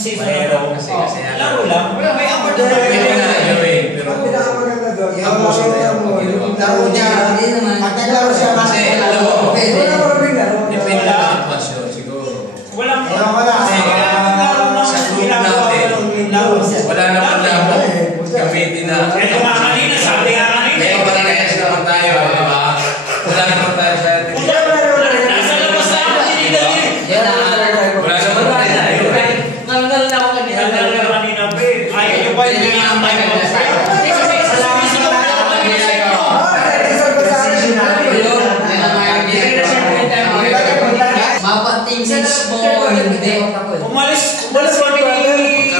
Kasi laro lang. May apat na pero pinakamaganda doon, laro niya, pagkalaro siya kasi alam mo, depende lang sa pasyon siguro. Wala wala naman lang gamitin na. Ito nga kanina, sabi nga kanina. May pagkakayas naman tayo, di ba? Wala naman tayo sa atin. Nasa labas na ako, hindi. Wala naman tayo. Nalala na ako kanina. Nalala na kanina, babe. Ayaw nyo ba yung mga antay mo? Mapating since mo, hindi. Umalis kami ni...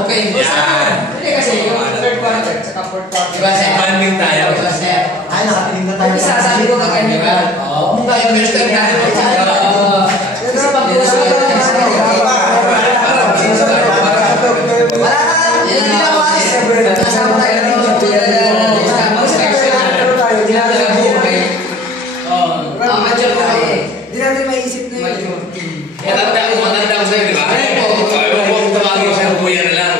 Open. Hindi kasi yung third quarter, saka fourth quarter. Diba sa banding tayo? Ay, nakapiling na tayo. Isasabi ko ka kanina. Oo. Kung kayo, Mr. Tayo. Kasi pag-uso ka na kasi. Wala na. Hindi na ako alis. Kasama tayo dito. Hindi natin maisip na yun. Matanda ko sa'yo, di ba? Ayaw mo tumagin sa'yo, kuya na lang.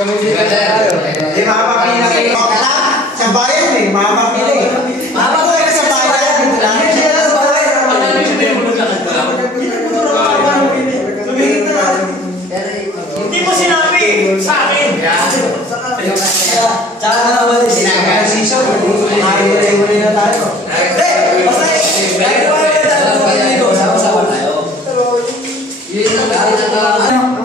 Di makapapili na kayo. Sa bayan eh, makapapili. Makapapili sa bayan. Hindi mo sinabi sa akin. Tsaka na naman eh, sinabi ng season. Makakilay-mulay na tayo. Basta eh, kahit pa rin tayo. Sama-sama tayo. Yun ang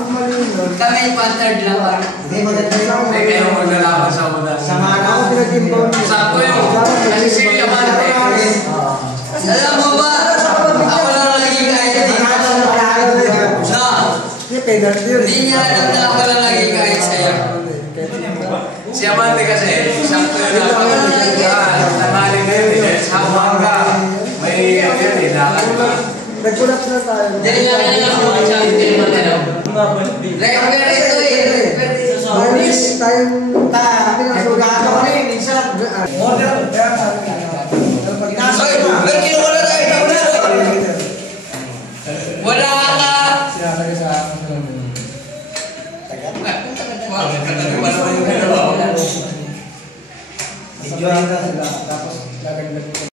kami pa-third lang ba? Hindi maganda lang. Hindi kayo maglalaban sa una. Samahan ako pinag-inbound. Sakto yun. Kasi sila man Alam mo ba? Ako lang lagi kahit hindi niya alam na ako lang lagi kahit sa'yo. si Amante kasi, sakto yun na tamali na yun eh. Sama ka. May ano yun eh, lakad ba? Nagkulap na tayo. Hindi niya kanya lang mga champion mo na lang. Record ito eh. Ayos, tayong pinasugato ko rin. Modern.